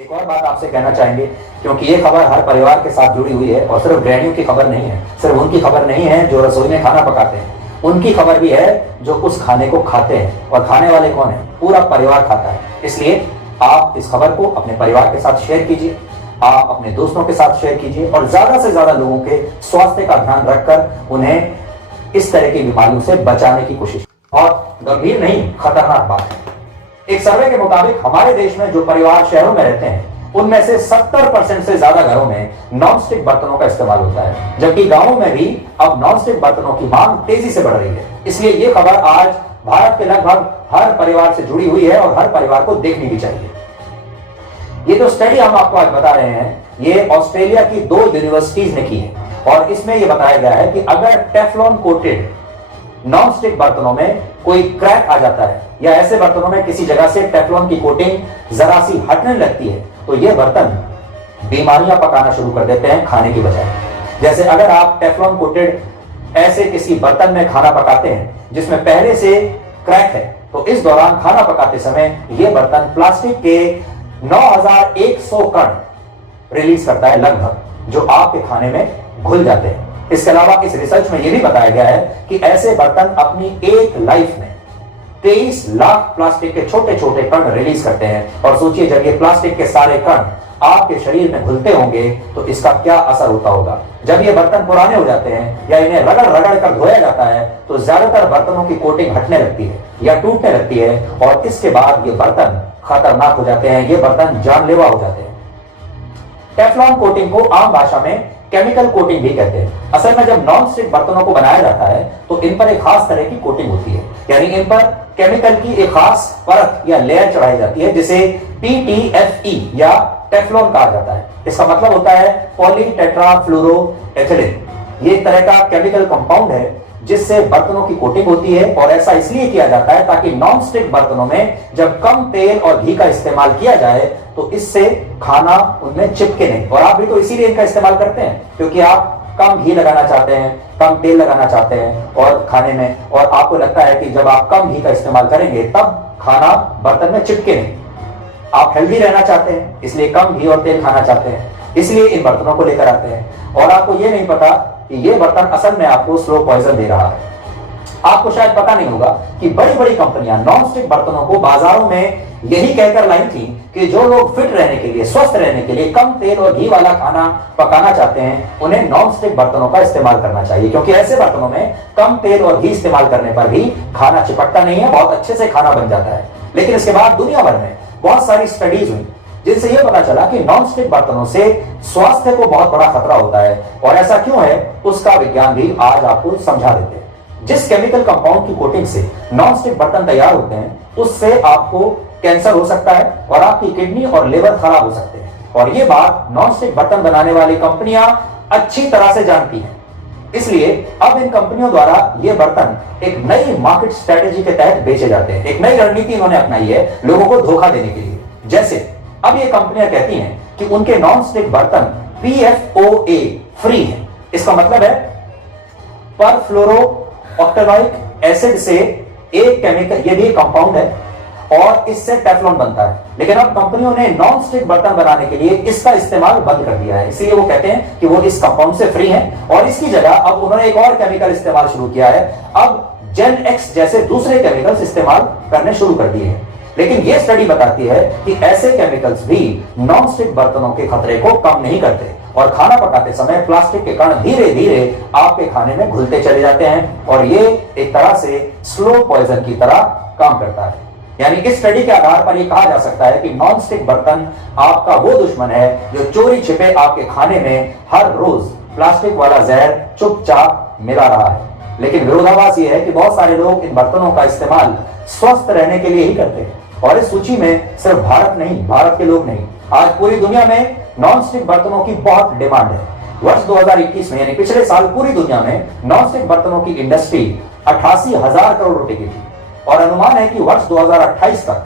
एक और बात आपसे कहना चाहेंगे, क्योंकि ये खबर हर परिवार के साथ जुड़ी हुई है और सिर्फ गृहिणियों की खबर नहीं है, सिर्फ उनकी खबर नहीं है जो रसोई में खाना पकाते हैं, उनकी खबर भी है जो उस खाने को खाते हैं। और खाने वाले कौन है? पूरा परिवार खाता है। इसलिए आप इस खबर को अपने परिवार के साथ शेयर कीजिए, आप अपने दोस्तों के साथ शेयर कीजिए और ज्यादा से ज्यादा लोगों के स्वास्थ्य का ध्यान रखकर उन्हें इस तरह की बीमारियों से बचाने की कोशिश। और गंभीर नहीं, खतरनाक बात है। एक सर्वे के मुताबिक हमारे देश में जो परिवार शहरों में रहते हैं उनमें से 70% से ज्यादा घरों में नॉनस्टिक बर्तनों का इस्तेमाल होता है, जबकि गांवों में भी अब नॉनस्टिक बर्तनों की मांग तेजी से बढ़ रही है। इसलिए यह खबर आज भारत के लगभग हर परिवार से जुड़ी हुई है और हर परिवार को देखनी भी चाहिए। ये जो स्टडी हम आपको आज बता रहे हैं, ये ऑस्ट्रेलिया की 2 यूनिवर्सिटीज ने की है और इसमें यह बताया गया है कि अगर टेफ्लॉन कोटेड नॉनस्टिक बर्तनों में कोई क्रैक आ जाता है या ऐसे बर्तनों में किसी जगह से टेफ्लॉन की कोटिंग जरा सी हटने लगती है तो ये बर्तन बीमारियां पकाना शुरू कर देते हैं खाने की बजाय। जैसे अगर आप टेफ्लॉन कोटेड ऐसे किसी बर्तन में खाना पकाते हैं जिसमें पहले से क्रैक है, तो इस दौरान खाना पकाते समय यह बर्तन प्लास्टिक के 9100 कण रिलीज करता है लगभग, जो आपके खाने में घुल जाते हैं। इसके अलावा इस रिसर्च में यह भी बताया गया है कि ऐसे बर्तन अपनी एक लाइफ में 23 लाख प्लास्टिक के छोटे छोटे कण रिलीज करते हैं। और सोचिए, जब ये प्लास्टिक के सारे कण आपके शरीर में घुलते होंगे तो इसका क्या असर होता होगा। जब ये बर्तन पुराने हो जाते हैं या इन्हें रगड़ रगड़ कर धोया जाता है तो ज्यादातर बर्तनों की कोटिंग हटने लगती है या टूटने लगती है और इसके बाद ये बर्तन खतरनाक हो जाते हैं, ये बर्तन जानलेवा हो जाते हैं। टेफ्लॉन कोटिंग को आम भाषा में केमिकल कोटिंग भी कहते हैं। असल में जब नॉन स्टिक बर्तनों को बनाया जाता है तो इन पर एक खास तरह की कोटिंग होती है, यानी इन पर केमिकल की एक खास परत या लेयर चढ़ाई जाती है जिसे PTFE या टेफ्लॉन कहा जाता है। इसका मतलब होता है पॉलीटेट्राफ्लोरोएथिलीन। ये एक तरह का केमिकल कंपाउंड है जिससे बर्तनों की कोटिंग होती है और ऐसा इसलिए किया जाता है ताकि नॉन स्टिक बर्तनों में जब कम तेल और घी का इस्तेमाल किया जाए तो इससे खाना उनमें चिपके नहीं। और आप भी तो इसीलिए इनका इस्तेमाल करते हैं क्योंकि आप कम घी लगाना चाहते हैं, कम तेल लगाना चाहते हैं और खाने में, और आपको लगता है कि जब आप कम घी का इस्तेमाल करेंगे तब खाना बर्तन में चिपके नहीं। आप हेल्दी रहना चाहते हैं इसलिए कम घी और तेल खाना चाहते हैं, इसलिए इन बर्तनों को लेकर आते हैं। और आपको यह नहीं पता कि ये बर्तन असल में आपको स्लो पॉइजन दे रहा है। आपको शायद पता नहीं होगा कि बड़ी बड़ी कंपनियां नॉनस्टिक बर्तनों को बाजारों में यही कहकर लाई थी कि जो लोग फिट रहने के लिए, स्वस्थ रहने के लिए कम तेल और घी वाला खाना पकाना चाहते हैं उन्हें नॉनस्टिक बर्तनों का इस्तेमाल करना चाहिए, क्योंकि ऐसे बर्तनों में कम तेल और घी इस्तेमाल करने पर भी खाना चिपकता नहीं है, बहुत अच्छे से खाना बन जाता है। लेकिन इसके बाद दुनिया भर में बहुत सारी स्टडीज हुई जिनसे यह पता चला कि नॉनस्टिक बर्तनों से स्वास्थ्य को बहुत बड़ा खतरा होता है। और ऐसा क्यों है उसका विज्ञान भी आज आपको समझा देते हैं। जिस केमिकल कंपाउंड की कोटिंग से नॉनस्टिक बर्तन तैयार होते हैं उससे आपको कैंसर हो सकता है और आपकी किडनी और लिवर खराब हो सकते हैं। और यह बात नॉनस्टिक बर्तन बनाने वाली कंपनियां अच्छी तरह से जानती हैं। इसलिए अब इन कंपनियों द्वारा ये बर्तन एक नई मार्केट स्ट्रेटेजी के तहत बेचे जाते हैं। एक नई रणनीति इन्होंने अपनाई है लोगों को धोखा देने के लिए। जैसे अब ये कंपनियां कहती हैं कि उनके नॉनस्टिक बर्तन PFOA फ्री हैं। इसका मतलब है परफ्लोरोऑक्टेनोइक एसिड से एक केमिकल, ये भी एक कंपाउंड है और इससे टेफ्लॉन बनता है। लेकिन अब कंपनियों ने नॉनस्टिक बर्तन बनाने के लिए इसका इस्तेमाल बंद कर दिया है, इसलिए वो कहते हैं कि वो इस कंपाउंड से फ्री हैं और इसकी जगह अब उन्होंने एक और केमिकल इस्तेमाल शुरू किया है। अब जेन एक्स जैसे दूसरे केमिकल्स इस्तेमाल करने शुरू कर दिए हैं। लेकिन यह स्टडी बताती है कि ऐसे केमिकल्स भी नॉनस्टिक बर्तनों के खतरे को कम नहीं करते और खाना पकाते समय प्लास्टिक के कण धीरे धीरे आपके खाने में घुलते चले जाते हैं और ये एक तरह से स्लो पॉइजन की तरह काम करता है। यानी इस स्टडी के आधार पर यह कहा जा सकता है कि नॉनस्टिक बर्तन आपका वो दुश्मन है जो चोरी छिपे आपके खाने में हर रोज प्लास्टिक वाला जहर चुपचाप मिला रहा है। लेकिन विरोधाभास यह है कि बहुत सारे लोग इन बर्तनों का इस्तेमाल स्वस्थ रहने के लिए ही करते हैं और इस सूची में सिर्फ भारत नहीं, भारत के लोग नहीं, आज पूरी दुनिया में नॉनस्टिक बर्तनों की बहुत डिमांड है। वर्ष 2021 में यानी पिछले साल पूरी दुनिया में नॉनस्टिक बर्तनों की इंडस्ट्री 88,000 करोड़ रुपए की थी और अनुमान है कि वर्ष 2028 तक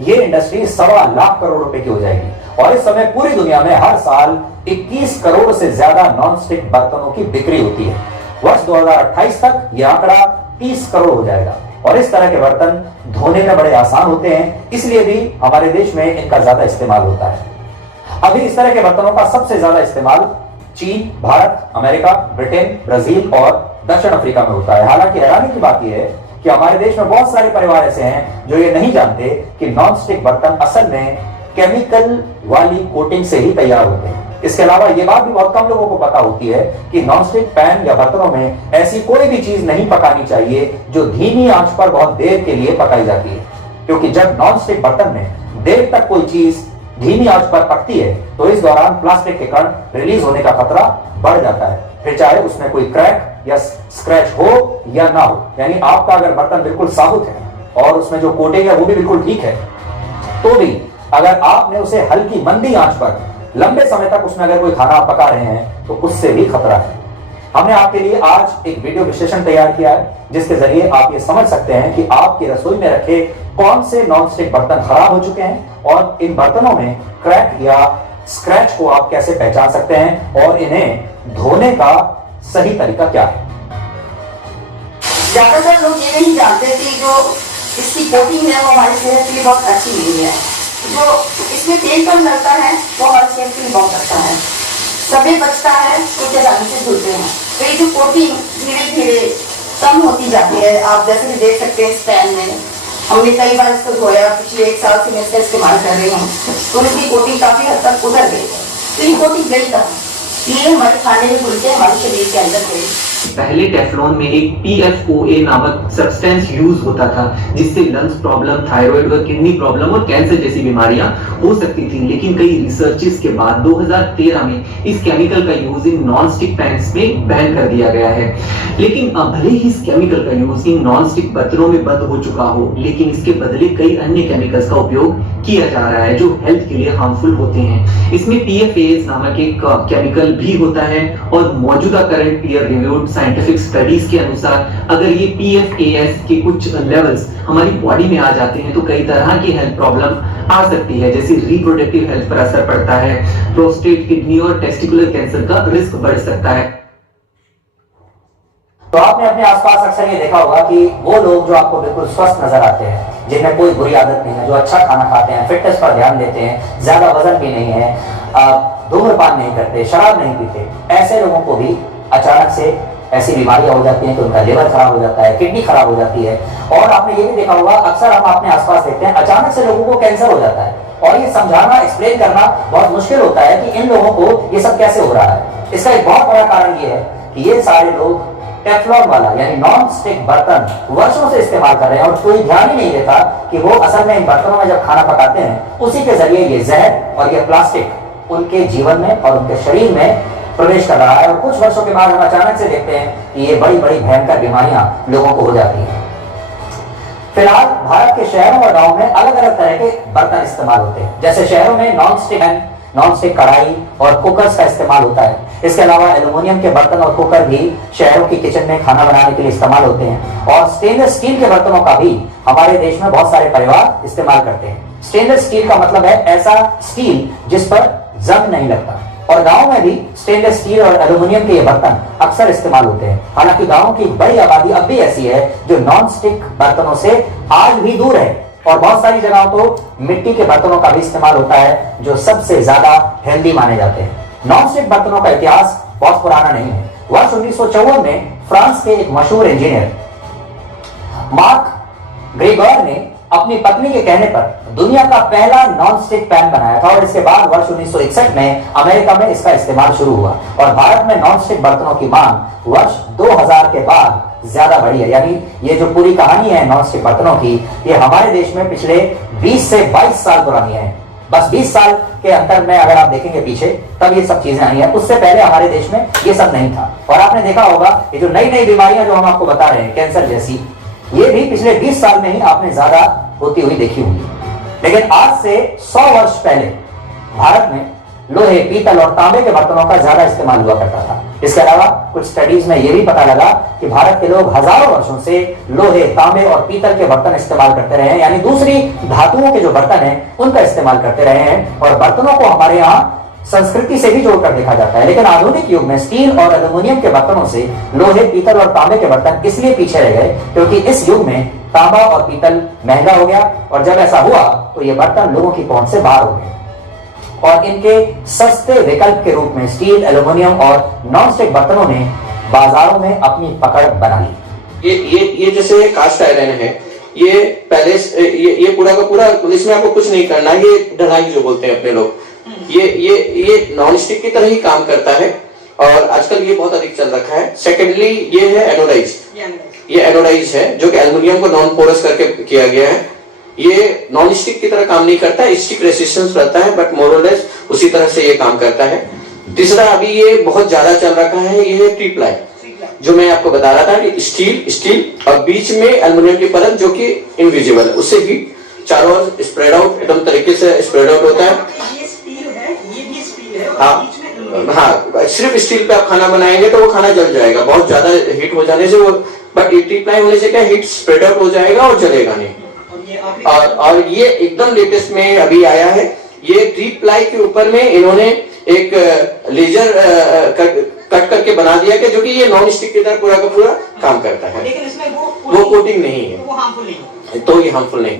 ये इंडस्ट्री 1.25 लाख करोड़ रुपए की हो जाएगी। और इस समय पूरी दुनिया में हर साल 21 करोड़ से ज्यादा नॉनस्टिक बर्तनों की बिक्री होती है। वर्ष 2028 तक यह आंकड़ा 30 करोड़ हो जाएगा। और इस तरह के बर्तन धोने में बड़े आसान होते हैं, इसलिए भी हमारे देश में इनका ज्यादा इस्तेमाल होता है। अभी इस तरह के बर्तनों का सबसे ज्यादा इस्तेमाल चीन, भारत, अमेरिका, ब्रिटेन, ब्राजील और दक्षिण अफ्रीका में होता है। हालांकि हैरानी की बात यह है कि हमारे देश में बहुत सारे परिवार ऐसे हैं जो ये नहीं जानते कि नॉनस्टिक बर्तन असल में केमिकल वाली कोटिंग से ही तैयार होते हैं। इसके अलावा ये बात भी बहुत कम लोगों को पता होती है कि नॉनस्टिक पैन या बर्तनों में ऐसी कोई भी चीज नहीं पकानी चाहिए जो धीमी आंच पर बहुत देर के लिए पकाई जाती है, क्योंकि जब नॉनस्टिक बर्तन में देर तक कोई चीज धीमी आंच पर पकती है तो इस दौरान प्लास्टिक के कण रिलीज होने का खतरा बढ़ जाता है, फिर चाहे उसमें कोई क्रैक या स्क्रैच हो या ना हो। यानी आपका अगर बर्तन बिल्कुल साबुत है और उसमें जो कोटिंग है वो भी बिल्कुल ठीक है, तो भी अगर आपने उसे हल्की मंदी आंच पर लंबे समय तक उसमें अगर कोई खाना पका रहे हैं तो उससे भी खतरा है। हमने आपके लिए आज एक वीडियो विश्लेषण तैयार किया है जिसके जरिए आप ये समझ सकते हैं कि आपकी रसोई में रखे कौन से नॉनस्टिक बर्तन खराब हो चुके हैं और इन बर्तनों में क्रैक या स्क्रैच को आप कैसे पहचान सकते हैं और इन्हें धोने का सही तरीका क्या है। ज्यादातर लोग ये नहीं जानते कि जो इसकी कोटिंग है वो हमारी सेहत के लिए बहुत अच्छी नहीं है। जो इसमें तेल कम लगता है वो हमारी सेहत के लिए बहुत अच्छा है। समय बचता है तो जलाने से धुलते हैं, तो ये जो कोटिंग धीरे धीरे कम होती जाती है। आप जैसे भी देख सकते हैं इस पैन में हमने कई बार इसको धोया, पिछले 1 साल से मैं इसका इस्तेमाल कर रही हूँ, तो इसकी कोटिंग काफी हद तक उतर गई। तो ये कोटिंग गई कहाँ? ये हमारे खाने में घुल के हमारे शरीर के अंदर गई। पहले टेफ्लॉन में एक PFOA नामक सब्सटेंस यूज होता था जिससे लंग्स प्रॉब्लम, थायराइड और किडनी प्रॉब्लम और कैंसर जैसी बीमारियां हो सकती थी। लेकिन कई रिसर्चेस के बाद 2013 में इस केमिकल का use in non stick pans में बैन कर दिया गया है। लेकिन भले ही इस केमिकल का यूज इन नॉन स्टिक बर्तनों में बंद हो चुका हो, लेकिन इसके बदले कई अन्य केमिकल्स का उपयोग किया जा रहा है जो हेल्थ के लिए हार्मफुल होते हैं। इसमें PFAS नामक एक केमिकल भी होता है और मौजूदा current peer reviewed scientific studies के अनुसार अगर ये PFAS के कुछ लेवल्स हमारी बॉडी में आ जाते हैं तो कई तरह की हेल्थ प्रॉब्लम आ सकती है, जैसे रिप्रोडक्टिव हेल्थ पर असर पड़ता है, प्रोस्टेट, किडनी और टेस्टिकुलर कैंसर का रिस्क बढ़ सकता है। तो आपने अपने आसपास अक्सर ये देखा होगा कि वो लोग जो आपको बिल्कुल स्वस्थ नजर आते हैं, जिनमें कोई बुरी आदत नहीं है, जो अच्छा खाना खाते हैं, फिटनेस पर ध्यान देते हैं, ज्यादा वजन भी नहीं है, धूम्रपान नहीं करते, शराब नहीं पीते, ऐसे लोगों को भी अचानक से ऐसी बीमारियां हो जाती हैं कि उनका लिवर खराब हो जाता है, किडनी खराब हो जाती है। और आपने ये भी देखा होगा, अक्सर हम अपने आसपास देखते हैं अचानक से लोगों को कैंसर हो जाता है और ये समझाना, एक्सप्लेन करना बहुत मुश्किल होता है कि इन लोगों को ये सब कैसे हो रहा है। इसका एक बहुत बड़ा कारण ये है कि ये सारे लोग टेफ्लॉन वाला यानी नॉन स्टिक बर्तन वर्षों से इस्तेमाल कर रहे हैं और कोई ध्यान ही नहीं देता कि वो असल में इन बर्तनों में जब खाना पकाते हैं उसी के जरिए ये जहर और ये प्लास्टिक उनके जीवन में और उनके शरीर में प्रवेश कर रहा है। और कुछ वर्षों के बाद हम अचानक से देखते हैं कि ये बड़ी बड़ी भयंकर बीमारियां लोगों को हो जाती हैं। फिलहाल भारत के शहरों और गांवों में अलग अलग तरह के बर्तन इस्तेमाल होते हैं। जैसे शहरों में नॉन स्टिक कढ़ाई और कुकर्स का इस्तेमाल होता है। इसके अलावा एल्युमिनियम के बर्तन और कुकर भी शहरों की किचन में खाना बनाने के लिए इस्तेमाल होते हैं। और स्टेनलेस स्टील के बर्तनों का भी हमारे देश में बहुत सारे परिवार इस्तेमाल करते हैं। स्टेनलेस स्टील का मतलब है ऐसा स्टील जिस पर जंग नहीं लगता। और गांव में भी स्टेनलेस स्टील और एल्युमिनियम के ये बर्तन अक्सर इस्तेमाल होते हैं। हालांकि गांव की बड़ी आबादी अब भी ऐसी है जो नॉन स्टिक बर्तनों से आज भी दूर है और बहुत सारी जगहों तो मिट्टी के बर्तनों का भी इस्तेमाल होता है जो सबसे ज्यादा हेल्दी माने जाते हैं। नॉन स्टिक बर्तनों का इतिहास बहुत पुराना नहीं है। वर्ष 1954 में फ्रांस के एक मशहूर इंजीनियर मार्क ग्रेगोर ने अपनी पत्नी के कहने पर दुनिया का पहला नॉन स्टिक पैन बनाया था और इसके बाद वर्ष 1961 में अमेरिका में इसका इस्तेमाल शुरू हुआ और भारत में नॉन स्टिक बर्तनों की मांग वर्ष 2000 के बाद ज्यादा बढ़ी है। यानी ये जो पूरी कहानी है नॉन स्टिक बर्तनों की, ये हमारे देश में पिछले 20 से 22 साल पुरानी है। बस 20 साल के अंतर में अगर आप देखेंगे पीछे, तब ये सब चीजें आई हैं। उससे पहले हमारे देश में ये सब नहीं था। और आपने देखा होगा ये जो नई नई बीमारियां जो हम आपको बता रहे हैं, कैंसर जैसी, ये भी पिछले 20 साल में ही आपने ज्यादा होती हुई देखी होंगी। लेकिन आज से 100 वर्ष पहले भारत में लोहे, पीतल और तांबे के बर्तनों का ज्यादा इस्तेमाल हुआ करता था। इसके अलावा कुछ स्टडीज में यह भी पता लगा कि भारत के लोग हजारों वर्षों से लोहे, तांबे और पीतल के बर्तन इस्तेमाल करते रहे हैं, यानी दूसरी धातुओं के जो बर्तन हैं उनका इस्तेमाल करते रहे हैं। और बर्तनों को हमारे यहाँ संस्कृति से भी जोड़कर देखा जाता है। लेकिन आधुनिक युग में स्टील और एल्युमिनियम के बर्तनों से लोहे, पीतल और तांबे के बर्तन इसलिए पीछे रह गए क्योंकि इस युग में तांबा और पीतल महंगा हो गया, और जब ऐसा हुआ तो ये बर्तन लोगों की पहुंच से बाहर हो गए और इनके सस्ते विकल्प के रूप में स्टील, एल्यूमिनियम और नॉनस्टिक बर्तनों ने बाजारों में अपनी पकड़ बना ली। ये जैसे कास्ट आयरन है, ये पहले ये पूरा का पूरा, इसमें आपको कुछ नहीं करना, ये ढलाई जो बोलते हैं अपने लोग, ये नॉन स्टिक की तरह ही काम करता है और आजकल ये बहुत अधिक चल रखा है। सेकेंडली ये है एनोडाइज, ये एनोडाइज है जो कि एल्युमिनियम को नॉन पोरस करके किया गया है। ये नॉन स्टिक की तरह काम नहीं करता है, स्टिक रेसिस्टेंस रहता है बट मोर और लेस उसी तरह से ये काम करता है। तीसरा अभी ये बहुत ज्यादा चल रखा है, ये है ट्री प्लाई, जो मैं आपको बता रहा था कि स्टील और बीच में एल्युमिनियम की परत जो कि इनविजिबल है, उससे भी चारों ओर स्प्रेड आउट एकदम तरीके से स्प्रेड आउट होता है। ये स्टील है, ये भी स्टील है, हाँ हाँ, सिर्फ स्टील पे आप खाना बनाएंगे तो वो खाना जल जाएगा बहुत ज्यादा हीट हो जाने से, वो बट ट्री प्लाई होने से क्या हीट स्प्रेड आउट हो जाएगा और जलेगा नहीं। और ये एकदम लेटेस्ट में अभी आया है, ये ट्री प्लाई के ऊपर में इन्होंने एक लेजर कट करके बना दिया कि जो कि ये नॉन स्टिक की तरह पूरा का पूरा काम करता है, लेकिन इसमें वो कोटिंग नहीं है, वो हार्मफुल नहीं, तो ये हार्मफुल नहीं।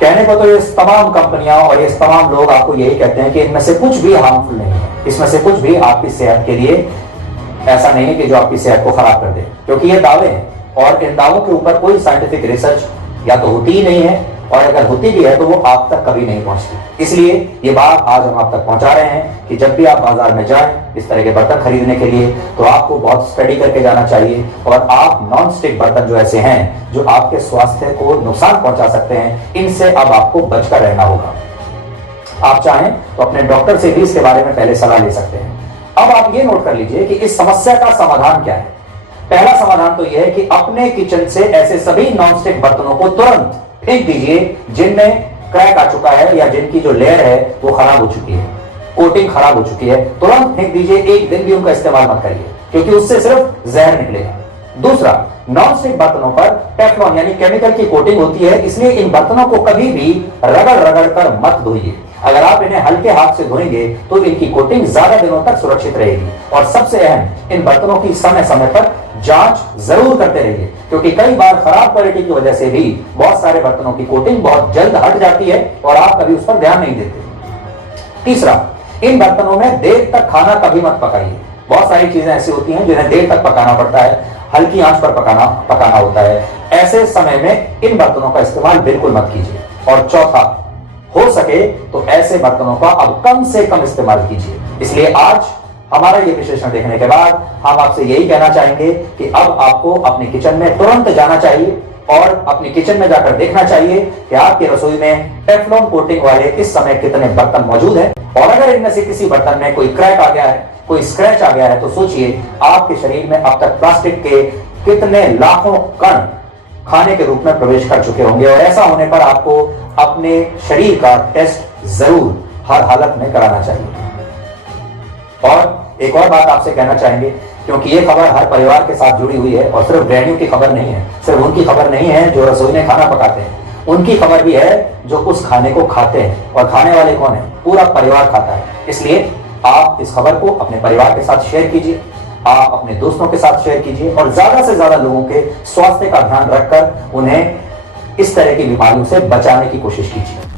कहने को तो ये तमाम कंपनियां और ये तमाम लोग आपको यही कहते हैं कि इनमें से कुछ भी हार्मफुल नहीं है, इसमें से कुछ भी आपकी सेहत के लिए ऐसा नहीं है कि जो आपकी सेहत को खराब कर दे, क्योंकि ये दावे हैं और इन दावों के ऊपर कोई साइंटिफिक रिसर्च या तो होती ही नहीं है, और अगर होती भी है तो वो आप तक कभी नहीं पहुंचती। इसलिए ये बात आज हम आप तक पहुंचा रहे हैं कि जब भी आप बाजार में जाएं इस तरह के बर्तन खरीदने के लिए तो आपको बहुत स्टडी करके जाना चाहिए, और आप नॉन स्टिक बर्तन जो ऐसे हैं जो आपके स्वास्थ्य को नुकसान पहुंचा सकते हैं, इनसे अब आपको बचकर रहना होगा। आप चाहें तो अपने डॉक्टर से भी इसके बारे में पहले सलाह ले सकते हैं। अब आप ये नोट कर लीजिए कि इस समस्या का समाधान क्या है। पहला समाधान तो यह है कि अपने किचन से ऐसे सभी नॉनस्टिक बर्तनों को तुरंत फेंक दीजिए जिनमें क्रैक आ चुका है या जिनकी जो लेयर है वो खराब हो चुकी है, कोटिंग खराब हो चुकी है, तुरंत फेंक दीजिए। एक दिन भी उनका इस्तेमाल मत करिए क्योंकि उससे सिर्फ जहर निकलेगा। दूसरा, नॉनस्टिक बर्तनों पर टेफ्लॉन यानी केमिकल की कोटिंग होती है, इसलिए इन बर्तनों को कभी भी रगड़ कर मत धोइए। अगर आप इन्हें हल्के हाथ से धोएंगे तो इनकी कोटिंग ज्यादा दिनों तक सुरक्षित रहेगी। और सबसे अहम, इन बर्तनों की समय समय पर जांच जरूर करते रहिए, क्योंकि कई बार खराब क्वालिटी की वजह से भी बहुत सारे बर्तनों की कोटिंग बहुत जल्द हट जाती है और आप कभी उस पर ध्यान नहीं देते। तीसरा, इन बर्तनों में देर तक खाना कभी मत पकाइए। बहुत सारी चीजें ऐसी होती हैं जिन्हें देर तक पकाना पड़ता है, हल्की आंच पर पकाना होता है, ऐसे समय में इन बर्तनों का इस्तेमाल बिल्कुल मत कीजिए। और चौथा, हो सके तो ऐसे बर्तनों का अब कम से कम इस्तेमाल कीजिए। इसलिए आज हमारा ये विश्लेषण देखने के बाद हम आपसे यही कहना चाहेंगे कि अब आपको अपने किचन में तुरंत जाना चाहिए और अपने किचन में जाकर देखना चाहिए कि आपकी रसोई में टेफ्लॉन कोटिंग वाले इस समय कितने बर्तन मौजूद हैं, और अगर इनमें से किसी बर्तन में कोई क्रैक आ गया है, कोई स्क्रैच आ गया है, तो सोचिए आपके शरीर में अब तक प्लास्टिक के कितने लाखों कण खाने के रूप में प्रवेश कर चुके होंगे। और ऐसा होने पर आपको अपने शरीर का टेस्ट जरूर हर हालत में कराना चाहिए। और एक और बात आपसे कहना चाहेंगे, क्योंकि ये खबर हर परिवार के साथ जुड़ी हुई है और सिर्फ गृहिणियों की खबर नहीं है, सिर्फ उनकी खबर नहीं है जो रसोई में खाना पकाते हैं, उनकी खबर भी है जो उस खाने को खाते हैं। और खाने वाले कौन है? पूरा परिवार खाता है। इसलिए आप इस खबर को अपने परिवार के साथ शेयर कीजिए, आप अपने दोस्तों के साथ शेयर कीजिए और ज्यादा से ज्यादा लोगों के स्वास्थ्य का ध्यान रखकर उन्हें इस तरह की बीमारियों से बचाने की कोशिश कीजिए।